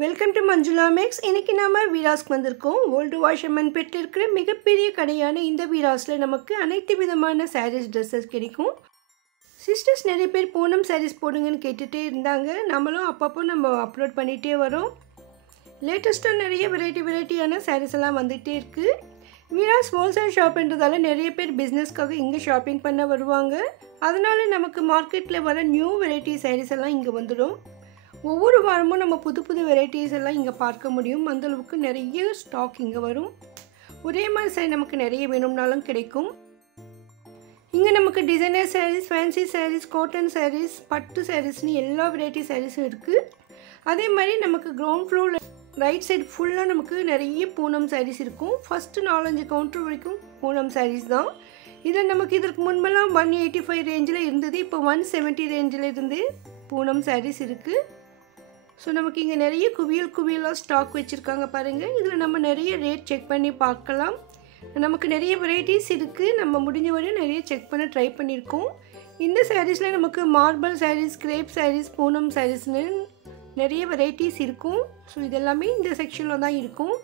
Welcome to Manjula maths. இன்றைக்கி நம்ம வீராஸ்க்கு வந்திருக்கோம். ஓல்டு வாஷர்மேன் பெட்டில் இருக்கிற மிகப்பெரிய கடையான இந்த வீராஸில் நமக்கு அனைத்து விதமான சாரீஸ் ட்ரெஸ்ஸஸ் கிடைக்கும். சிஸ்டர்ஸ் நிறைய பேர் பூனம் சாரீஸ் போடுங்கன்னு கேட்டுகிட்டே இருந்தாங்க. நம்மளும் அப்பப்போ நம்ம அப்லோட் பண்ணிகிட்டே வரோம். லேட்டஸ்ட்டாக நிறைய வெரைட்டியான சாரீஸ் எல்லாம் வந்துகிட்டே இருக்குது. வீராஸ் ஹோல்சேல் ஷாப்ன்றதால நிறைய பேர் பிஸ்னஸ்க்காக இங்கே ஷாப்பிங் பண்ண வருவாங்க. அதனால் நமக்கு மார்க்கெட்டில் வர நியூ வெரைட்டி சாரீஸ் எல்லாம் இங்கே வந்துடும். ஒவ்வொரு வாரமும் நம்ம புது வெரைட்டிஸ் எல்லாம் இங்கே பார்க்க முடியும். அந்தளவுக்கு நிறைய ஸ்டாக் இங்கே வரும். ஒரே மாதிரி சாரி நமக்கு நிறைய வேணும்னாலும் கிடைக்கும். இங்கே நமக்கு designer saris, fancy saris, cotton saris, பட்டு சாரீஸ்னு எல்லா வெரைட்டி சாரீஸும் இருக்குது. அதே மாதிரி நமக்கு கிரவுண்ட் ஃப்ளோரில் ரைட் சைடு ஃபுல்லாக நமக்கு நிறைய பூனம் சாரீஸ் இருக்கும். ஃபஸ்ட்டு 4-5 கவுண்டர் வரைக்கும் பூனம் சாரீஸ் தான். இதில் நமக்கு இதற்கு முன்பெல்லாம் 185 ரேஞ்சில் இருந்தது. இப்போ 170 ரேஞ்சில் இருந்து பூனம் சாரீஸ் இருக்குது. ஸோ நமக்கு இங்கே நிறைய குவியலாக ஸ்டாக் வச்சுருக்காங்க பாருங்கள். இதில் நம்ம நிறைய ரேட் செக் பண்ணி பார்க்கலாம். நமக்கு நிறைய வெரைட்டிஸ் இருக்குது. நம்ம முடிஞ்ச வரையும் நிறைய செக் பண்ண ட்ரை பண்ணியிருக்கோம். இந்த சாரீஸில் நமக்கு மார்பிள் சாரீஸ், கிரேப் சாரீஸ், பூனம் சாரீஸ்னு நிறைய வெரைட்டிஸ் இருக்கும். ஸோ இதெல்லாமே இந்த செக்ஷனில் தான் இருக்கும்.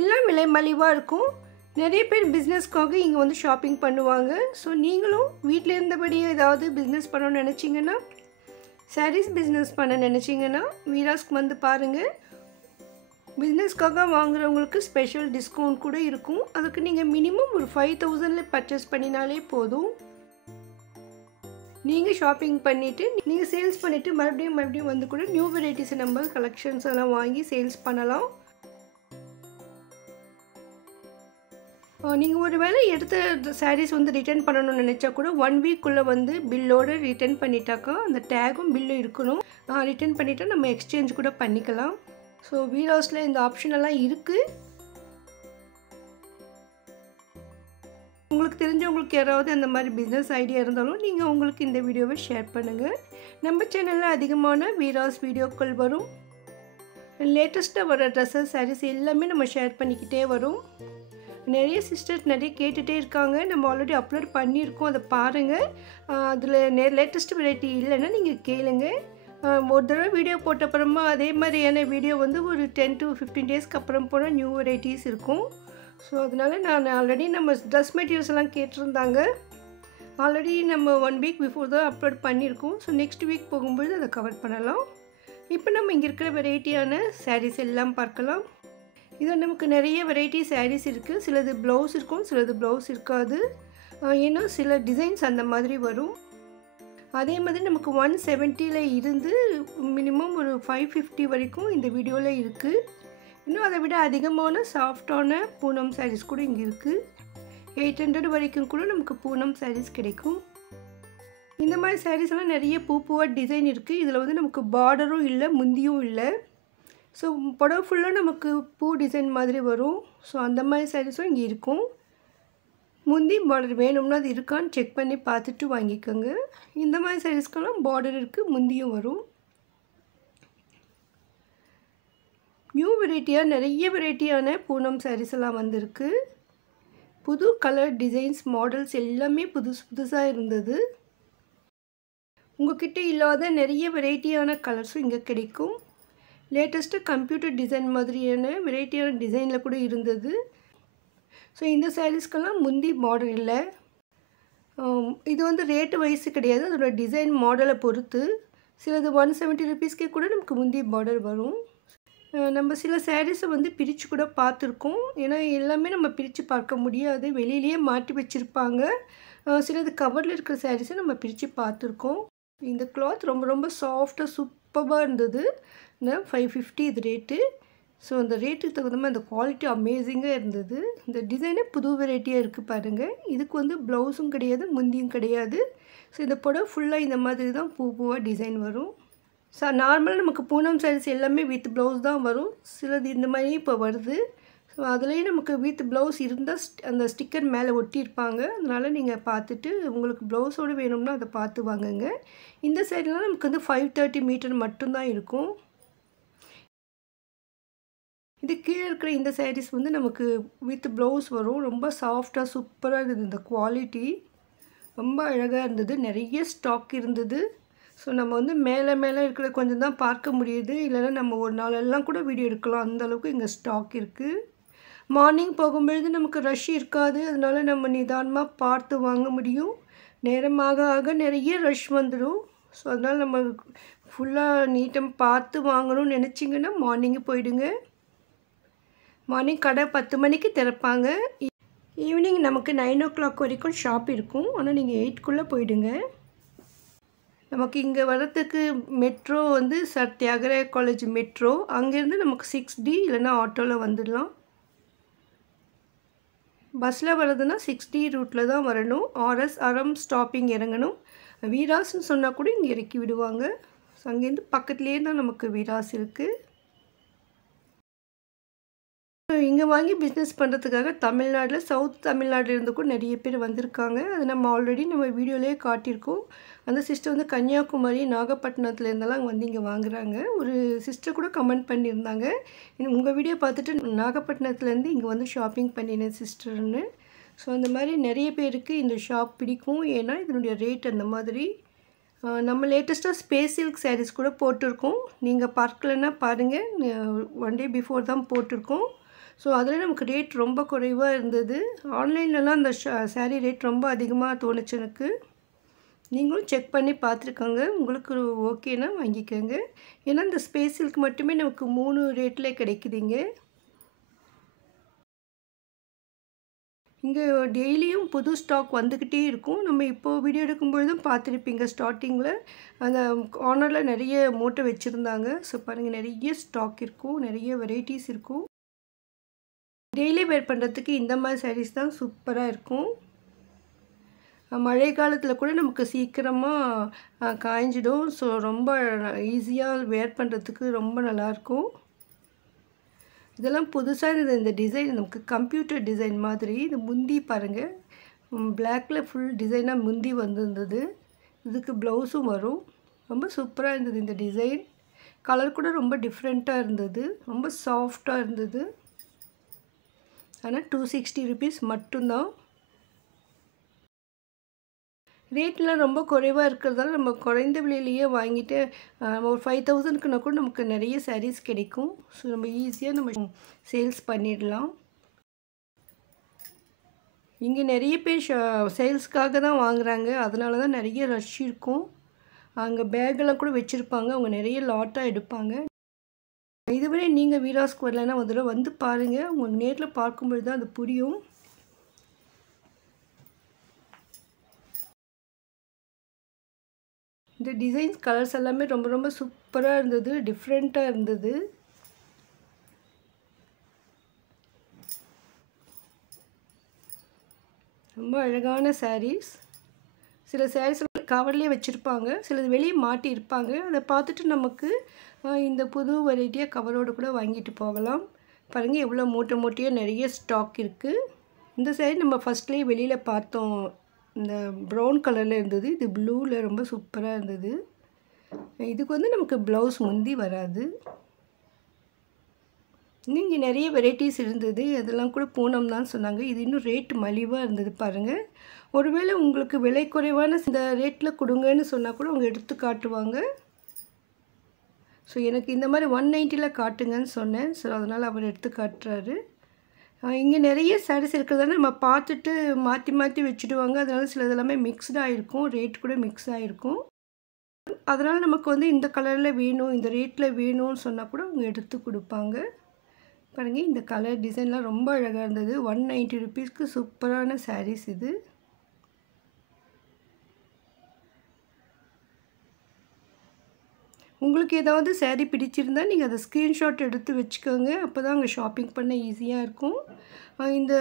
எல்லாம் விலை மலிவாக இருக்கும். நிறைய பேர் பிஸ்னஸ்க்காக இங்கே வந்து ஷாப்பிங் பண்ணுவாங்க. ஸோ நீங்களும் வீட்டில் இருந்தபடியே ஏதாவது பிஸ்னஸ் பண்ணணும்னு நினச்சிங்கன்னா, சாரீஸ் பிஸ்னஸ் பண்ண நினச்சிங்கன்னா வீராஸ்க்கு வந்து பாருங்கள். பிஸ்னஸ்க்காக வாங்குறவங்களுக்கு ஸ்பெஷல் டிஸ்கவுண்ட் கூட இருக்கும். அதுக்கு நீங்கள் மினிமம் ஒரு 5000 பர்ச்சேஸ் பண்ணினாலே போதும். நீங்கள் ஷாப்பிங் பண்ணிவிட்டு நீங்கள் சேல்ஸ் பண்ணிவிட்டு மறுபடியும் வந்து கூட நியூ வெரைட்டிஸை நம்ம கலெக்ஷன்ஸ் எல்லாம் வாங்கி சேல்ஸ் பண்ணலாம். நீங்கள் ஒரு வேளை எடுத்த சாரீஸ் வந்து ரிட்டர்ன் பண்ணணும்னு நினச்சா கூட 1 வீக்குள்ளே வந்து பில்லோடு ரிட்டர்ன் பண்ணிட்டாக்கா அந்த டேகும் பில்லும் இருக்கணும். ரிட்டர்ன் பண்ணிவிட்டா நம்ம எக்ஸ்சேஞ்ச் கூட பண்ணிக்கலாம். ஸோ வீராஸில் இந்த ஆப்ஷன் எல்லாம் இருக்குது. உங்களுக்கு தெரிஞ்சவங்களுக்கு யாராவது அந்த மாதிரி பிஸ்னஸ் ஐடியா இருந்தாலும் நீங்கள் உங்களுக்கு இந்த வீடியோவை ஷேர் பண்ணுங்கள். நம்ம சேனலில் அதிகமான வீராஸ் வீடியோக்கள் வரும். லேட்டஸ்ட்டாக வர ட்ரெஸ்ஸஸ், சாரீஸ் எல்லாமே நம்ம ஷேர் பண்ணிக்கிட்டே வரும். நிறைய சிஸ்டர்ஸ் நிறைய கேட்டுகிட்டே இருக்காங்க. நம்ம ஆல்ரெடி அப்லோட் பண்ணியிருக்கோம், அதை பாருங்கள். அதில் லேட்டஸ்ட் வெரைட்டி இல்லைன்னா நீங்கள் கேளுங்க. ஒரு தடவை வீடியோ போட்ட அப்புறமா அதே மாதிரியான வீடியோ வந்து ஒரு 10 to 15 டேஸ்க்கு அப்புறம் போனால் நியூ வெரைட்டிஸ் இருக்கும். ஸோ அதனால் நான் ஆல்ரெடி நம்ம ட்ரெஸ் மெட்டீரியல்ஸ் எல்லாம் கேட்டிருந்தாங்க. ஆல்ரெடி நம்ம 1 வீக் பிஃபோர் தான் அப்லோட் பண்ணியிருக்கோம். ஸோ நெக்ஸ்ட் வீக் போகும்போது அதை கவர் பண்ணலாம். இப்போ நம்ம இங்கே இருக்கிற வெரைட்டியான சாரீஸ் எல்லாம் பார்க்கலாம். இதில் நமக்கு நிறைய வெரைட்டி சாரீஸ் இருக்குது. சிலது ப்ளவுஸ் இருக்கும், சிலது ப்ளவுஸ் இருக்காது. ஏன்னா சில டிசைன்ஸ் அந்த மாதிரி வரும். அதே மாதிரி நமக்கு 170 இருந்து மினிமம் ஒரு 550 வரைக்கும் இந்த வீடியோவில் இருக்குது. இன்னும் அதை விட அதிகமான சாஃப்டான பூனம் சாரீஸ் கூட இங்கே இருக்குது. 800 வரைக்கும் கூட நமக்கு பூனம் சாரீஸ் கிடைக்கும். இந்த மாதிரி சாரீஸ் எல்லாம் நிறைய பூவாக டிசைன் இருக்குது. இதில் வந்து நமக்கு பார்டரும் இல்லை, முந்தியும் இல்லை. ஸோ புடவை ஃபுல்லாக நமக்கு பூ டிசைன் மாதிரி வரும். ஸோ அந்த மாதிரி சாரீஸும் இங்கே இருக்கும். முந்தி பார்டர் வேணும்னா அது இருக்கான்னு செக் பண்ணி பார்த்துட்டு வாங்கிக்கோங்க. இந்த மாதிரி சாரீஸ்க்கெல்லாம் பார்டர் இருக்குது, முந்தியும் வரும். நியூ வெரைட்டியாக நிறைய வெரைட்டியான பூனம் சாரீஸ் எல்லாம் வந்திருக்கு. புது கலர், டிசைன்ஸ், மாடல்ஸ் எல்லாமே புதுசாக இருந்தது. உங்கள்கிட்ட இல்லாத நிறைய வெரைட்டியான கலர்ஸும் இங்கே கிடைக்கும். லேட்டஸ்ட்டாக கம்ப்யூட்டர் டிசைன் மாதிரியான வெரைட்டியான டிசைனில் கூட இருந்தது. ஸோ இந்த சாரீஸ்க்கெல்லாம் முந்தி பார்டர் இல்லை. இது வந்து ரேட்டு வைஸு கிடையாது, அதோட டிசைன் மாடலை பொறுத்து. சிலது 170 ருபீஸ்க்கே கூட நமக்கு முந்தி பார்டர் வரும். நம்ம சில சாரீஸை வந்து பிரித்து கூட பார்த்துருக்கோம். ஏன்னா எல்லாமே நம்ம பிரித்து பார்க்க முடியாது, வெளியிலேயே மாட்டி வச்சுருப்பாங்க. சிலது கவரில் இருக்கிற சாரீஸை நம்ம பிரித்து பார்த்துருக்கோம். இந்த கிளாத் ரொம்ப சாஃப்டாக சூப்பராக இருந்தது. 550 இது ரேட்டு. ஸோ அந்த ரேட்டுக்கு தகுந்த மாதிரி அந்த குவாலிட்டி அமேசிங்காக இருந்தது. இந்த டிசைனே புது வெரைட்டியாக இருக்குது பாருங்கள். இதுக்கு வந்து ப்ளவுஸும் கிடையாது, முந்தியும் கிடையாது. ஸோ இந்த புடவை ஃபுல்லாக இந்த மாதிரி தான் பூவாக டிசைன் வரும். ஸோ நார்மலாக நமக்கு பூனம் சாரீஸ் எல்லாமே வித் ப்ளவுஸ் தான் வரும். சிலது இந்த மாதிரி இப்போ வருது. ஸோ அதுலேயே நமக்கு வித் ப்ளவுஸ் இருந்தால் அந்த ஸ்டிக்கர் மேலே ஒட்டியிருப்பாங்க. அதனால் நீங்கள் பார்த்துட்டு உங்களுக்கு ப்ளவுஸோடு வேணும்னா அதை பார்த்து வாங்குங்க. இந்த சைட்லாம் நமக்கு வந்து 530 மீட்டர் மட்டும்தான் இருக்கும். இது கீழே இருக்கிற இந்த சாரீஸ் வந்து நமக்கு வித் ப்ளவுஸ் வரும். ரொம்ப சாஃப்டாக சூப்பராக இருந்தது. இந்த குவாலிட்டி ரொம்ப அழகாக இருந்தது. நிறைய ஸ்டாக் இருந்தது. ஸோ நம்ம வந்து மேலே மேலே இருக்கிற கொஞ்சம் தான் பார்க்க முடியுது. இல்லைன்னா நம்ம ஒரு நாளெல்லாம் கூட வீடியோ எடுக்கலாம். அந்த அளவுக்கு இங்கே ஸ்டாக் இருக்குது. மார்னிங் போகும்பொழுது நமக்கு ரஷ் இருக்காது. அதனால நம்ம நிதானமாக பார்த்து வாங்க முடியும். நேரமாக ஆக நிறைய ரஷ் வந்துடும். ஸோ அதனால் நம்ம ஃபுல்லாக நீட்டாக பார்த்து வாங்கணும்னு நினச்சிங்கன்னா மார்னிங்கு போயிடுங்க. மார்னிங் கடை 10 மணிக்கு திறப்பாங்க. ஈவினிங் நமக்கு 9 o'clock வரைக்கும் ஷாப் இருக்கும். ஆனால் நீங்கள் 8க்குள்ளே போயிடுங்க. நமக்கு இங்கே வரத்துக்கு மெட்ரோ வந்து சர் தியாகராய காலேஜ் மெட்ரோ. அங்கேருந்து நமக்கு 6D இல்லைன்னா ஆட்டோவில் வந்துடலாம். பஸ்ஸில் வர்றதுன்னா 6D ரூட்டில் தான் வரணும். RS அறம் ஸ்டாப்பிங் இறங்கணும். வீராஸ்ன்னு சொன்னால் கூட இங்கே இறக்கி விடுவாங்க. ஸோ அங்கேருந்து பக்கத்துலேயே தான் நமக்கு வீராஸ் இருக்குது. இங்கே வாங்கி பிஸ்னஸ் பண்ணுறதுக்காக தமிழ்நாட்டில் சவுத் தமிழ்நாட்டிலேருந்து கூட நிறைய பேர் வந்திருக்காங்க. அது நம்ம ஆல்ரெடி நம்ம வீடியோலேயே காட்டியிருக்கோம். அந்த சிஸ்டர் வந்து கன்னியாகுமரி நாகப்பட்டினத்துலேருந்தெல்லாம் வந்து இங்கே வாங்குகிறாங்க. ஒரு சிஸ்டர் கூட கமெண்ட் பண்ணியிருந்தாங்க, உங்கள் வீடியோ பார்த்துட்டு நாகப்பட்டினத்துலேருந்து இங்கே வந்து ஷாப்பிங் பண்ணினேன் சிஸ்டர்னு. ஸோ அந்த மாதிரி நிறைய பேருக்கு இந்த ஷாப் பிடிக்கும். ஏன்னா இதனுடைய ரேட் அந்த மாதிரி. நம்ம லேட்டஸ்ட்டாக ஸ்பேஸ் சில்க் சாரீஸ் கூட போட்டிருக்கோம். நீங்கள் பார்க்கலன்னா பாருங்கள். 1 day பிஃபோர் தான் போட்டிருக்கோம். ஸோ அதில் நமக்கு ரேட் ரொம்ப குறைவாக இருந்தது. ஆன்லைன்லலாம் அந்த சாரீ ரேட் ரொம்ப அதிகமாக தோணுச்சு எனக்கு. நீங்களும் செக் பண்ணி பார்த்துருக்காங்க. உங்களுக்கு ஓகேனா வாங்கிக்கோங்க. ஏன்னா இந்த ஸ்பேஸ் சில்க் மட்டுமே நமக்கு 3 ரேட்டில் கிடைக்குதுங்க. இங்கே டெய்லியும் புது ஸ்டாக் வந்துக்கிட்டே இருக்கும். நம்ம இப்போது வீடியோ எடுக்கும்பொழுதும் பார்த்துருப்பீங்க. ஸ்டார்டிங்கில் அந்த கார்னரில் நிறைய மூட்டை வச்சுருந்தாங்க. ஸோ பாருங்கள், நிறைய ஸ்டாக் இருக்கும், நிறைய வெரைட்டிஸ் இருக்கும். டெய்லி வேர் பண்ணுறதுக்கு இந்த மாதிரி சாரீஸ் தான் சூப்பராக இருக்கும். மழை காலத்தில் கூட நமக்கு சீக்கிரமாக காய்ஞ்சிடும். ஸோ ரொம்ப ஈஸியாக வேர் பண்ணுறதுக்கு ரொம்ப நல்லாயிருக்கும். இதெல்லாம் புதுசாக இருந்தது. இந்த டிசைன் நமக்கு கம்ப்யூட்டர் டிசைன் மாதிரி. இந்த முந்தி பாருங்கள், பிளாக்கில் ஃபுல் டிசைனாக முந்தி வந்திருந்தது. இதுக்கு ப்ளவுஸும் வரும். ரொம்ப சூப்பராக இருந்தது இந்த டிசைன். கலர் கூட ரொம்ப டிஃப்ரெண்ட்டாக இருந்தது. ரொம்ப சாஃப்டாக இருந்தது. ஆனால் 260 rupees மட்டும்தான். ரேட்லாம் ரொம்ப குறைவாக இருக்கிறதால நம்ம குறைந்த விலையிலேயே வாங்கிட்டு ஒரு 5000க்குனா கூட நமக்கு நிறைய சாரீஸ் கிடைக்கும். ஸோ நம்ம ஈஸியாக நம்ம சேல்ஸ் பண்ணிடலாம். இங்கே நிறைய பேர் சேல்ஸ்க்காக தான் வாங்குகிறாங்க. அதனால தான் நிறைய ரஷ் இருக்கும். அங்கே பேக்கெல்லாம் கூட வச்சுருப்பாங்க. அவங்க நிறைய லாட்டாக எடுப்பாங்க. இதுவரை நீங்கள் வீராஸ்க்கு வரலைன்னா ஒரு தடவை வந்து பாருங்கள். உங்களுக்கு நேரில் பார்க்கும்போது தான் அது புரியும். இந்த டிசைன்ஸ் கலர்ஸ் எல்லாமே ரொம்ப ரொம்ப சூப்பராக இருந்தது. டிஃப்ரெண்ட்டாக இருந்தது. ரொம்ப அழகான சாரீஸ். சில சாரீஸ் கவர்லேயே வச்சுருப்பாங்க, சிலது வெளியே மாட்டியிருப்பாங்க. அதை பார்த்துட்டு நமக்கு இந்த புது வெரைட்டியாக கவரோடு கூட வாங்கிட்டு போகலாம். பாருங்கள், எவ்வளோ மூட்டை மூட்டையாக நிறைய ஸ்டாக் இருக்குது. இந்த சாரீ நம்ம ஃபஸ்ட்லேயே வெளியில் பார்த்தோம். இந்த ப்ரௌன் கலரில் இருந்தது. இது ப்ளூவில் ரொம்ப சூப்பராக இருந்தது. இதுக்கு வந்து நமக்கு ப்ளவுஸ் முந்தி வராது. இங்கே நிறைய வெரைட்டிஸ் இருந்தது. அதெல்லாம் கூட பூனம் தான் சொன்னாங்க. இது இன்னும் ரேட் மலிவாக இருந்தது பாருங்கள். ஒருவேளை உங்களுக்கு விலை குறைவான இந்த ரேட்டில் கொடுங்கன்னு சொன்னால் கூட அவங்க எடுத்து காட்டுவாங்க. ஸோ எனக்கு இந்த மாதிரி 190ல் காட்டுங்கன்னு சொன்னேன். ஸோ அதனால் அவர் எடுத்து காட்டுறாரு. இங்கே நிறைய சாரீஸ் இருக்கிறதால நம்ம பார்த்துட்டு மாற்றி மாற்றி வச்சுடுவாங்க. அதனால் சிலது எல்லாமே மிக்ஸ்டாக இருக்கும். ரேட் கூட மிக்ஸ் ஆகிருக்கும். அதனால் நமக்கு வந்து இந்த கலரில் வேணும், இந்த ரேட்டில் வேணும்னு சொன்னால் கூட அவங்க எடுத்து கொடுப்பாங்க. பாருங்கள், இந்த கலர் டிசைன்லாம் ரொம்ப அழகாக இருந்தது. 190 rupeesக்கு சூப்பரான சாரீஸ் இது. உங்களுக்கு ஏதாவது சாரீ பிடிச்சிருந்தால் நீங்கள் அதை ஸ்க்ரீன்ஷாட் எடுத்து வச்சுக்கோங்க. அப்போ தான் அங்கே ஷாப்பிங் பண்ண ஈஸியாக இருக்கும். இந்த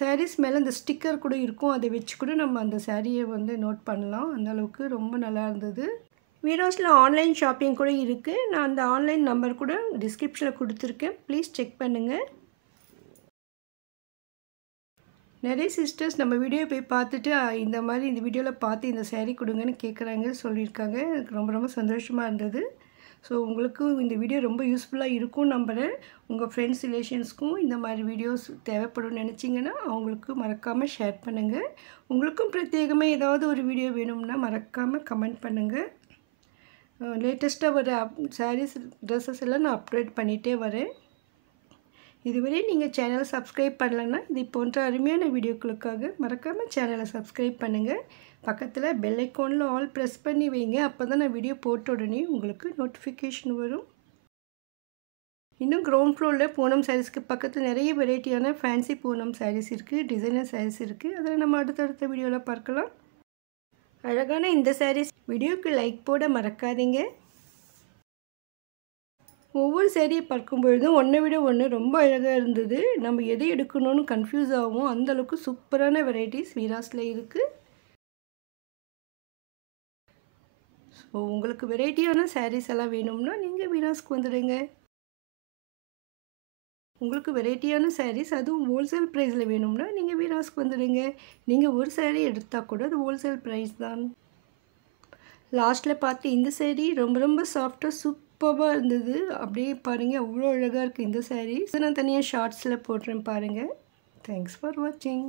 சாரீஸ் மேலே இந்த ஸ்டிக்கர் கூட இருக்கும். அதை வச்சு கூட நம்ம அந்த சாரியை வந்து நோட் பண்ணலாம். அந்தளவுக்கு ரொம்ப நல்லா இருந்தது. வீராஸில் ஆன்லைன் ஷாப்பிங் கூட இருக்குது. நான் அந்த ஆன்லைன் நம்பர் கூட டிஸ்கிரிப்ஷனில் கொடுத்துருக்கேன். ப்ளீஸ் செக் பண்ணுங்கள். நிறைய சிஸ்டர்ஸ் நம்ம வீடியோ போய் பார்த்துட்டு இந்த மாதிரி இந்த வீடியோவில் பார்த்து இந்த சாரீ கொடுங்கன்னு கேட்குறாங்க, சொல்லியிருக்காங்க. எனக்கு ரொம்ப ரொம்ப சந்தோஷமாக இருந்தது. ஸோ உங்களுக்கும் இந்த வீடியோ ரொம்ப யூஸ்ஃபுல்லாக இருக்கும் நம்புகிறேன். உங்கள் ஃப்ரெண்ட்ஸ் ரிலேஷன்ஸ்க்கும் இந்த மாதிரி வீடியோஸ் தேவைப்படும் நினச்சிங்கன்னா அவங்களுக்கு மறக்காமல் ஷேர் பண்ணுங்கள். உங்களுக்கும் பிரத்யேகமாக ஏதாவது ஒரு வீடியோ வேணும்னா மறக்காமல் கமெண்ட் பண்ணுங்கள். லேட்டஸ்ட்டாக வர சாரீஸ் ட்ரெஸ்ஸஸ் எல்லாம் நான் அப்டேட் பண்ணிகிட்டே வரேன். இதுவரை நீங்கள் சேனலை சப்ஸ்கிரைப் பண்ணலைன்னா இது போன்ற அருமையான வீடியோக்களுக்காக மறக்காமல் சேனலை சப்ஸ்கிரைப் பண்ணுங்கள். பக்கத்தில் பெல் ஐக்கானில் ஆல் ப்ரெஸ் பண்ணி வைங்க. அப்போ தான் நான் வீடியோ போட்ட உடனே உங்களுக்கு நோட்டிஃபிகேஷன் வரும். இன்னும் கிரவுண்ட் ஃப்ளோரில் பூனம் சாரீஸ்க்கு பக்கத்தில் நிறைய வெரைட்டியான ஃபேன்சி பூனம் சாரீஸ் இருக்குது, டிசைனர் சாரீஸ் இருக்குது. அதில் நம்ம அடுத்தடுத்த வீடியோவில் பார்க்கலாம். அழகான இந்த சாரீஸ் வீடியோக்கு லைக் போட மறக்காதீங்க. ஒவ்வொரு சாரியை பார்க்கும்பொழுதும் ஒன்றை விட ஒன்று ரொம்ப அழகாக இருந்தது. நம்ம எதை எடுக்கணும்னு கன்ஃபியூஸ் ஆகும். அந்தளவுக்கு சூப்பரான வெரைட்டிஸ் வீராஸில் இருக்குது. ஸோ உங்களுக்கு வெரைட்டியான சாரீஸ் எல்லாம் வேணும்னா நீங்கள் வீராஸ்க்கு வந்துடுங்க. உங்களுக்கு வெரைட்டியான சாரீஸ் அதுவும் ஹோல்சேல் ப்ரைஸில் வேணும்னா நீங்கள் வீராஸ்க்கு வந்துடுங்க. நீங்கள் ஒரு சாரீ எடுத்தால் கூட அது ஹோல்சேல் ப்ரைஸ் தான். லாஸ்ட்டில் பார்த்து இந்த சாரீ ரொம்ப ரொம்ப சாஃப்டாக சூப்பராக இருந்தது. அப்படியே பாருங்கள், அவ்வளோ அழகாக இருக்குது இந்த சாரீஸ். நான் தனியாக ஷார்ட்ஸில் போடுறேன் பாருங்கள். தேங்க்ஸ் ஃபார் வாட்சிங்.